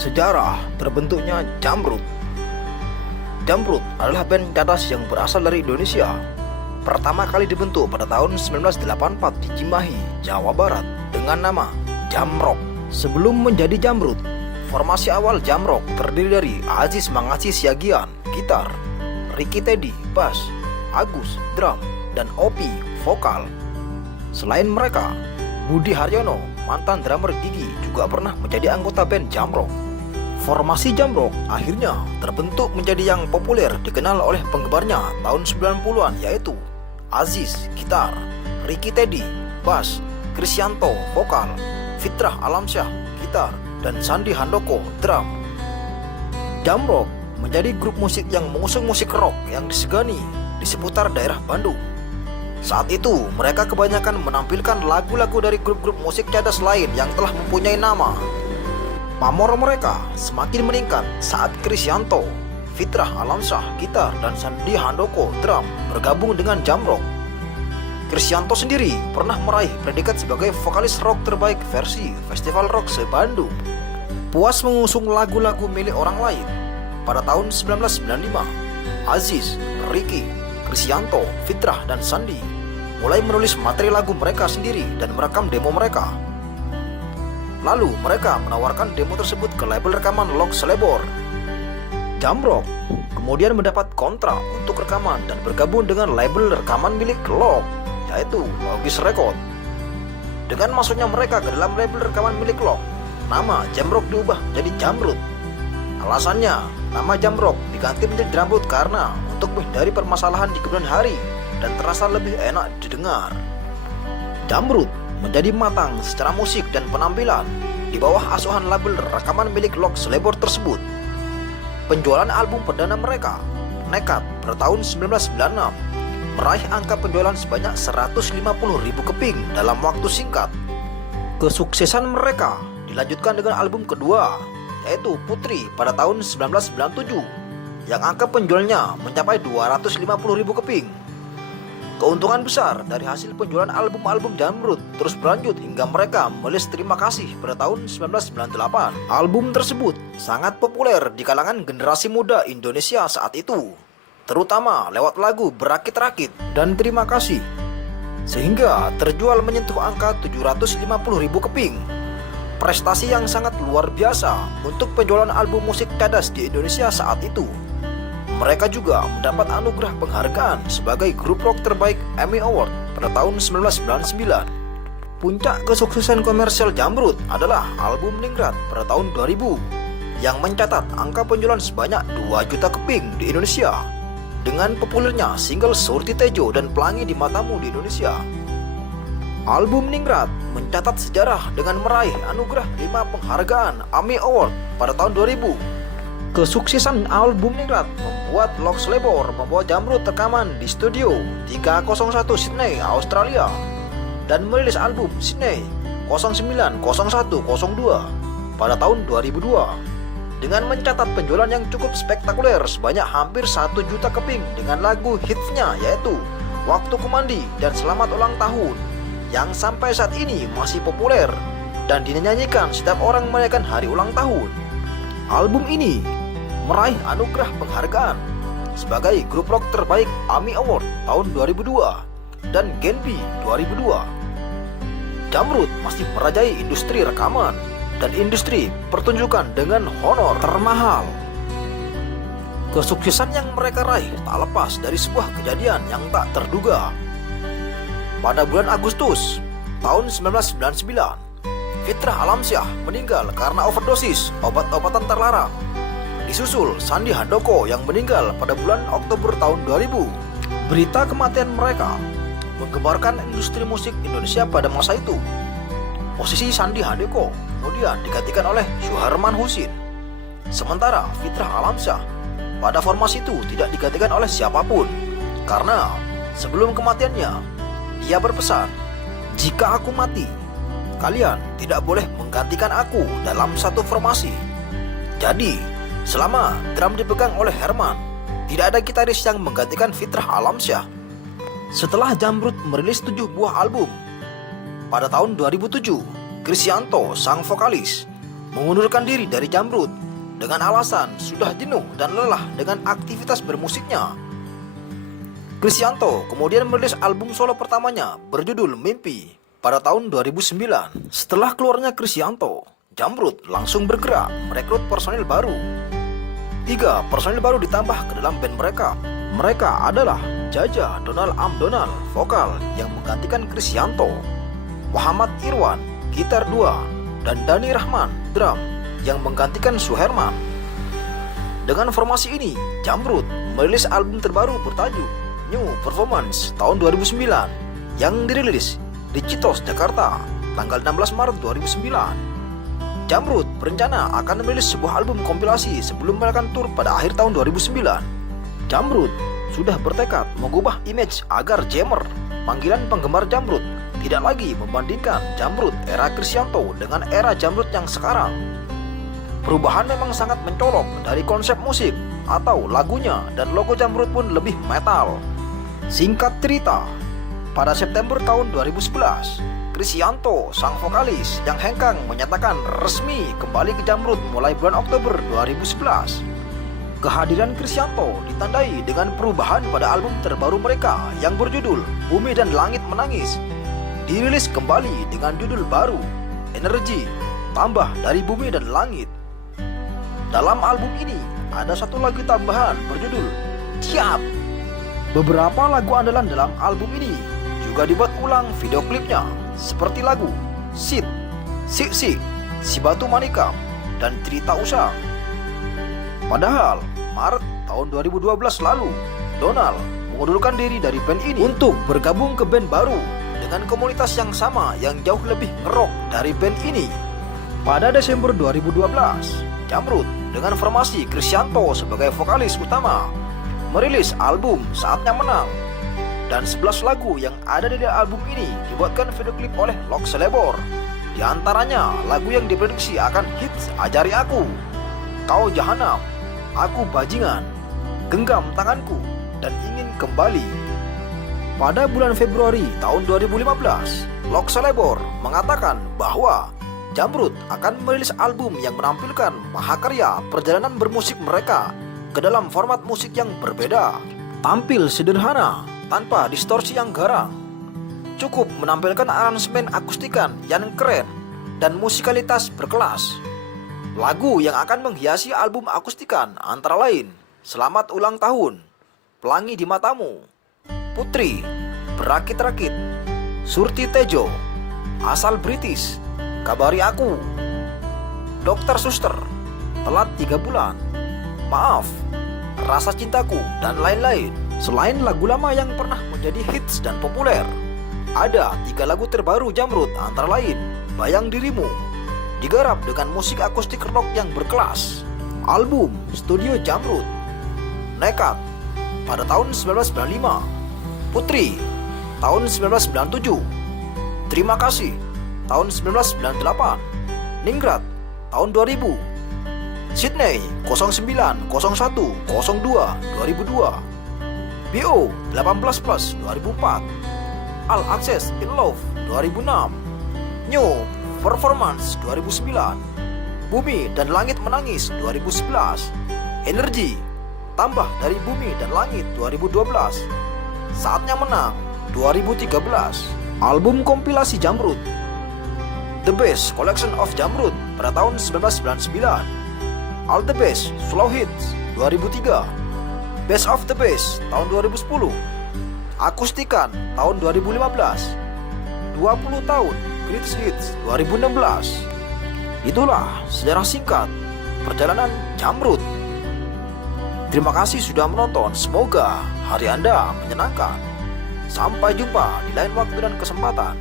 Sejarah terbentuknya Jamrud. Jamrud adalah band cadas yang berasal dari Indonesia. Pertama kali dibentuk pada tahun 1984 di Cimahi, Jawa Barat dengan nama Jamrock. Sebelum menjadi Jamrud, formasi awal Jamrock terdiri dari Aziz Mangasih Siagian, gitar, Ricky Teddy, bass, Agus, drum, dan Opi, vokal. Selain mereka, Budi Haryono, mantan drummer Gigi, juga pernah menjadi anggota band Jamrock. Formasi Jamrock akhirnya terbentuk menjadi yang populer dikenal oleh penggemarnya tahun 90-an, yaitu Aziz, gitar, Ricky Teddy, bass, Krisyanto, vokal, Fitrah Alamsyah, gitar, dan Sandi Handoko, drum. Jamrock menjadi grup musik yang mengusung musik rock yang disegani di seputar daerah Bandung. Saat itu, mereka kebanyakan menampilkan lagu-lagu dari grup-grup musik cadas lain yang telah mempunyai nama. Pamor mereka semakin meningkat saat Krisyanto, Fitrah Alamsyah, gitar, dan Sandi Handoko, drum, bergabung dengan Jamrock. Krisyanto sendiri pernah meraih predikat sebagai vokalis rock terbaik versi Festival Rock se-Bandung. Puas mengusung lagu-lagu milik orang lain, pada tahun 1995, Aziz, Ricky, Krisyanto, Fitrah, dan Sandi mulai menulis materi lagu mereka sendiri dan merekam demo mereka. Lalu mereka menawarkan demo tersebut ke label rekaman Lok Selebor. Jamrock kemudian mendapat kontrak untuk rekaman dan bergabung dengan label rekaman milik Lok, yaitu Logis Record. Dengan masuknya mereka ke dalam label rekaman milik Lok, nama Jamrock diubah menjadi Jamrud. Alasannya, nama Jamrock diganti menjadi Jamrud karena untuk menghindari permasalahan di kemudian hari dan terasa lebih enak didengar. Jamrud menjadi matang secara musik dan penampilan di bawah asuhan label rekaman milik Lok Selebor tersebut. Penjualan album perdana mereka, Nekat, pada tahun 1996, meraih angka penjualan sebanyak 150.000 keping dalam waktu singkat. Kesuksesan mereka dilanjutkan dengan album kedua, yaitu Putri, pada tahun 1997, yang angka penjualnya mencapai 250.000 keping. Keuntungan besar dari hasil penjualan album-album Jamrud terus berlanjut hingga mereka merilis Terima Kasih pada tahun 1998. Album tersebut sangat populer di kalangan generasi muda Indonesia saat itu, terutama lewat lagu Berakit-Rakit dan Terima Kasih, sehingga terjual menyentuh angka 750.000 keping. Prestasi yang sangat luar biasa untuk penjualan album musik cadas di Indonesia saat itu. Mereka juga mendapat anugerah penghargaan sebagai grup rock terbaik Emmy Award pada tahun 1999. Puncak kesuksesan komersial Jamrud adalah album Ningrat pada tahun 2000 yang mencatat angka penjualan sebanyak 2 juta keping di Indonesia dengan populernya single Surti Tejo dan Pelangi di Matamu di Indonesia. Album Ningrat mencatat sejarah dengan meraih anugerah 5 penghargaan Emmy Award pada tahun 2000. Kesuksesan album Ningrat membuat Lok Selebor membawa Jamrud rekaman di studio 301 Sydney, Australia, dan merilis album Sydney 090102 pada tahun 2002 dengan mencatat penjualan yang cukup spektakuler sebanyak hampir 1 juta keping dengan lagu hitsnya yaitu Waktu Ku Mandi dan Selamat Ulang Tahun, yang sampai saat ini masih populer dan dinyanyikan setiap orang merayakan hari ulang tahun. Album ini meraih anugerah penghargaan sebagai grup rock terbaik Emmy Award tahun 2002 dan Genpi 2002. Jamrud masih merajai industri rekaman dan industri pertunjukan dengan honor termahal. Kesuksesan yang mereka raih tak lepas dari sebuah kejadian yang tak terduga. Pada bulan Agustus tahun 1999, Fitrah Alamsyah meninggal karena overdosis obat-obatan terlarang. Disusul Sandi Handoko yang meninggal pada bulan Oktober tahun 2000. Berita kematian mereka menggemparkan industri musik Indonesia pada masa itu. Posisi Sandi Handoko kemudian digantikan oleh Suharman Husin. Sementara Fitrah Alamsyah pada formasi itu tidak digantikan oleh siapapun, karena sebelum kematiannya dia berpesan, "Jika aku mati, kalian tidak boleh menggantikan aku dalam satu formasi." Jadi, selama drum dipegang oleh Herman, tidak ada gitaris yang menggantikan Fitrah Alamsyah. Setelah Jamrud merilis 7 buah album, pada tahun 2007, Krisyanto, sang vokalis, mengundurkan diri dari Jamrud dengan alasan sudah jenuh dan lelah dengan aktivitas bermusiknya. Krisyanto kemudian merilis album solo pertamanya berjudul Mimpi pada tahun 2009. Setelah keluarnya Krisyanto, Jamrud langsung bergerak merekrut personil baru. 3 personil baru ditambah ke dalam band mereka. Mereka adalah Jaja Donald Amdonald, vokal yang menggantikan Krisyanto, Muhammad Irwan, gitar 2, dan Dani Rahman, drum, yang menggantikan Suherman. Dengan formasi ini, Jamrud merilis album terbaru bertajuk New Performance tahun 2009 yang dirilis di Citos, Jakarta, tanggal 16 Maret 2009. Jamrud berencana akan merilis sebuah album kompilasi sebelum melakukan tur pada akhir tahun 2009. Jamrud sudah bertekad mengubah image agar Jammer, panggilan penggemar Jamrud, tidak lagi membandingkan Jamrud era Krisyanto dengan era Jamrud yang sekarang. Perubahan memang sangat mencolok dari konsep musik atau lagunya, dan logo Jamrud pun lebih metal. Singkat cerita, pada September tahun 2011, Krisyanto, sang vokalis yang hengkang, menyatakan resmi kembali ke Jamrud mulai bulan Oktober 2011. Kehadiran Krisyanto ditandai dengan perubahan pada album terbaru mereka yang berjudul Bumi dan Langit Menangis. Dirilis kembali dengan judul baru, Energi, tambah dari Bumi dan Langit. Dalam album ini ada satu lagu tambahan berjudul Siap. Beberapa lagu andalan dalam album ini juga dibuat ulang video klipnya, seperti lagu Sit, Si Batu Manikam, dan Cerita Usang. Padahal Maret tahun 2012 lalu, Donald mengundurkan diri dari band ini untuk bergabung ke band baru dengan komunitas yang sama yang jauh lebih ngerok dari band ini. Pada Desember 2012, Jamrud dengan formasi Krisyanto sebagai vokalis utama merilis album Saatnya Menang, dan 11 lagu yang ada di album ini dibuatkan video klip oleh Lok Selebor. Di antaranya lagu yang diprediksi akan hits Ajari Aku, Kau Jahanam, Aku Bajingan, Genggam Tanganku, dan Ingin Kembali. Pada bulan Februari tahun 2015, Lok Selebor mengatakan bahwa Jamrud akan merilis album yang menampilkan mahakarya perjalanan bermusik mereka ke dalam format musik yang berbeda. Tampil sederhana, tanpa distorsi yang garang. Cukup menampilkan aransemen akustikan yang keren dan musikalitas berkelas. Lagu yang akan menghiasi album akustikan antara lain Selamat Ulang Tahun, Pelangi di Matamu, Putri, Berakit-rakit, Surti Tejo, Asal British, Kabari Aku, Dokter Suster, Telat 3 Bulan, Maaf, Rasa Cintaku, dan lain-lain. Selain lagu lama yang pernah menjadi hits dan populer, ada 3 lagu terbaru Jamrud, antara lain Bayang Dirimu, digarap dengan musik akustik rock yang berkelas. Album studio Jamrud, Nekat pada tahun 1995, Putri tahun 1997, Terima Kasih tahun 1998, Ningrat tahun 2000, Sydney 090102 2002, BO 18+ 2004, All Access in Love 2006, New Performance 2009, Bumi dan Langit Menangis 2011, Energi, tambah dari Bumi dan Langit 2012, Saatnya Menang 2013. Album kompilasi Jamrud, The Best Collection of Jamrud pada tahun 1999, All the Best Slow Hits 2003, Best of the Best tahun 2010, Akustikan tahun 2015, 20 tahun Greatest Hits 2016. Itulah sejarah singkat perjalanan Jamrud. Terima kasih sudah menonton, semoga hari Anda menyenangkan. Sampai jumpa di lain waktu dan kesempatan.